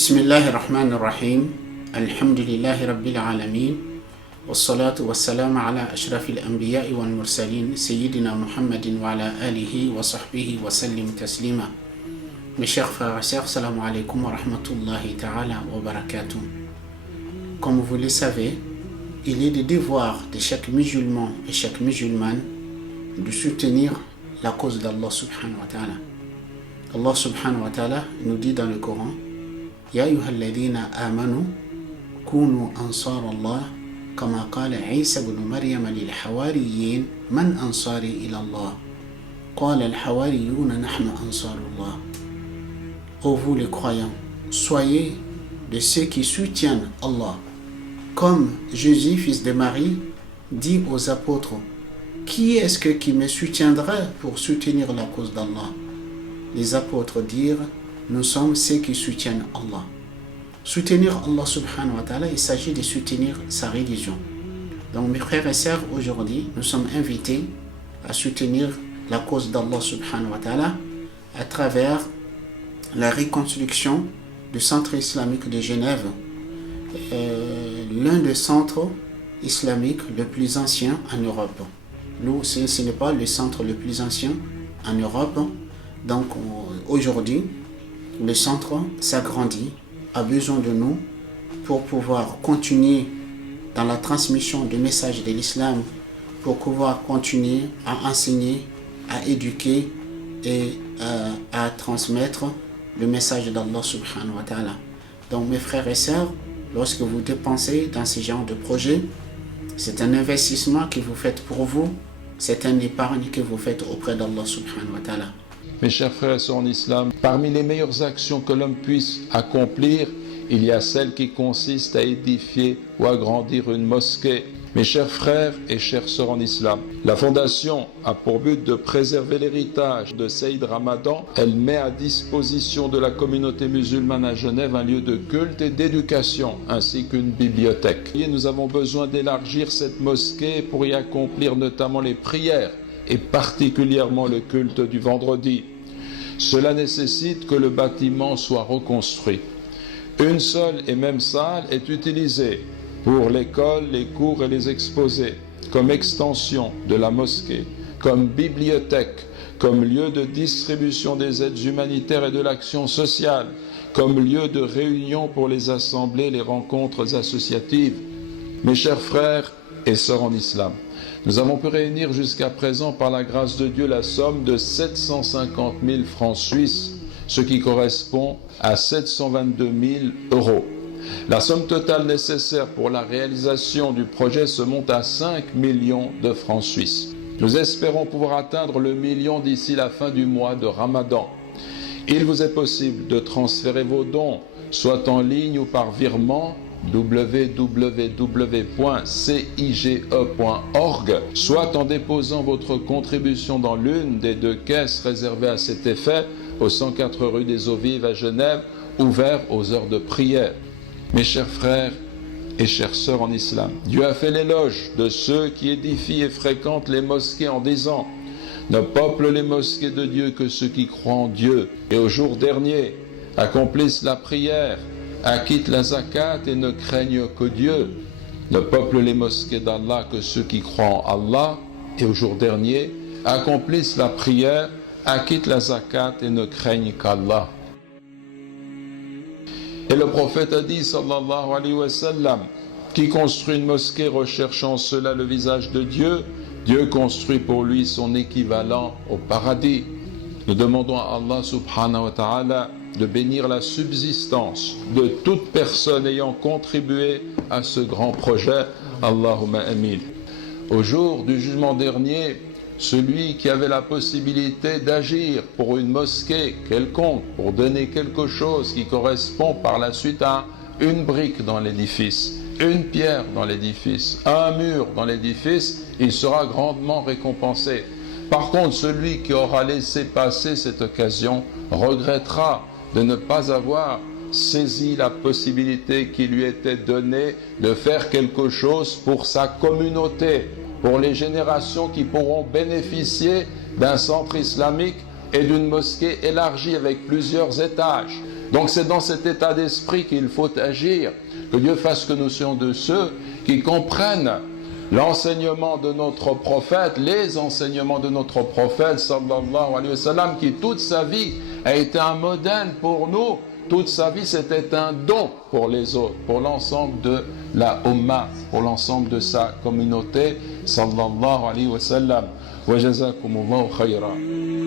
بسم الله الرحمن الرحيم الحمد لله رب العالمين والصلاة والسلام على أشرف الأنبياء والمرسلين سيدنا محمد وعلى آله وصحبه وسلم تسليما. Mes chers frères et sœurs, salam alaikum wa rahmatullahi ta'ala wa barakatuh. Comme vous le savez, il est le devoir de chaque musulman et chaque musulmane de soutenir la cause d'Allah subhanahu wa ta'ala. Allah subhanahu wa ta'ala nous dit dans le Coran: Ya ayyuhalladhina amanu kunu ansar Allah kama qala Isa ibn Maryam lil hawariyin man ansari ila Allah qala al hawariyuna nahnu ansarullah. Ô vous les croyants, soyez de ceux qui soutiennent Allah, comme Jésus, fils de Marie, dit aux apôtres: qui est-ce qui me soutiendrait pour soutenir la cause d'Allah? Les apôtres dirent: nous sommes ceux qui soutiennent Allah. Soutenir Allah subhanahu wa ta'ala, il s'agit de soutenir sa religion. Donc mes frères et sœurs, aujourd'hui, nous sommes invités à soutenir la cause d'Allah subhanahu wa ta'ala à travers la reconstruction du centre islamique de Genève, l'un des centres islamiques le plus ancien en Europe. Nous, ce n'est pas le centre le plus ancien en Europe. Donc aujourd'hui, le centre s'agrandit, a besoin de nous pour pouvoir continuer dans la transmission du message de l'islam, pour pouvoir continuer à enseigner, à éduquer et à transmettre le message d'Allah subhanahu wa ta'ala. Donc mes frères et sœurs, lorsque vous dépensez dans ce genre de projet, c'est un investissement que vous faites pour vous, c'est un épargne que vous faites auprès d'Allah subhanahu wa ta'ala. Mes chers frères et sœurs en islam, parmi les meilleures actions que l'homme puisse accomplir, il y a celle qui consiste à édifier ou agrandir une mosquée. Mes chers frères et chères sœurs en islam, la fondation a pour but de préserver l'héritage de Saïd Ramadan. Elle met à disposition de la communauté musulmane à Genève un lieu de culte et d'éducation, ainsi qu'une bibliothèque. Et nous avons besoin d'élargir cette mosquée pour y accomplir notamment les prières et particulièrement le culte du vendredi. Cela nécessite que le bâtiment soit reconstruit. Une seule et même salle est utilisée pour l'école, les cours et les exposés, comme extension de la mosquée, comme bibliothèque, comme lieu de distribution des aides humanitaires et de l'action sociale, comme lieu de réunion pour les assemblées, les rencontres associatives. Mes chers frères et sœurs en islam, nous avons pu réunir jusqu'à présent par la grâce de Dieu la somme de 750 000 francs suisses, ce qui correspond à 722 000 euros. La somme totale nécessaire pour la réalisation du projet se monte à 5 millions de francs suisses. Nous espérons pouvoir atteindre le million d'ici la fin du mois de Ramadan. Il vous est possible de transférer vos dons, soit en ligne ou par virement, www.cige.org, soit en déposant votre contribution dans l'une des deux caisses réservées à cet effet, au 104 rue des Eaux Vives à Genève, ouvert aux heures de prière. Mes chers frères et chères sœurs en islam, Dieu a fait l'éloge de ceux qui édifient et fréquentent les mosquées en disant: ne peuplent les mosquées de Dieu que ceux qui croient en Dieu et au jour dernier accomplissent la prière, acquittent la zakat et ne craignent que Dieu. Ne peuplent les mosquées d'Allah que ceux qui croient en Allah et au jour dernier accomplissent la prière, acquittent la zakat et ne craignent qu'Allah. Et le prophète a dit, sallallahu alayhi wa sallam, qui construit une mosquée recherchant cela le visage de Dieu, Dieu construit pour lui son équivalent au paradis. Nous demandons à Allah subhanahu wa ta'ala de bénir la subsistance de toute personne ayant contribué à ce grand projet. Allahumma amin. Au jour du jugement dernier, celui qui avait la possibilité d'agir pour une mosquée quelconque, pour donner quelque chose qui correspond par la suite à une brique dans l'édifice, une pierre dans l'édifice, un mur dans l'édifice, il sera grandement récompensé. Par contre, celui qui aura laissé passer cette occasion regrettera de ne pas avoir saisi la possibilité qui lui était donnée de faire quelque chose pour sa communauté, pour les générations qui pourront bénéficier d'un centre islamique et d'une mosquée élargie avec plusieurs étages. Donc c'est dans cet état d'esprit qu'il faut agir. Que Dieu fasse que nous soyons de ceux qui comprennent l'enseignement de notre prophète, les enseignements de notre prophète sallallahu alayhi wa sallam, qui toute sa vie a été un modèle pour nous. Toute sa vie, c'était un don pour les autres, pour l'ensemble de la Ummah, pour l'ensemble de sa communauté, sallallahu alayhi wa sallam. Wa jazakumullahu khayran.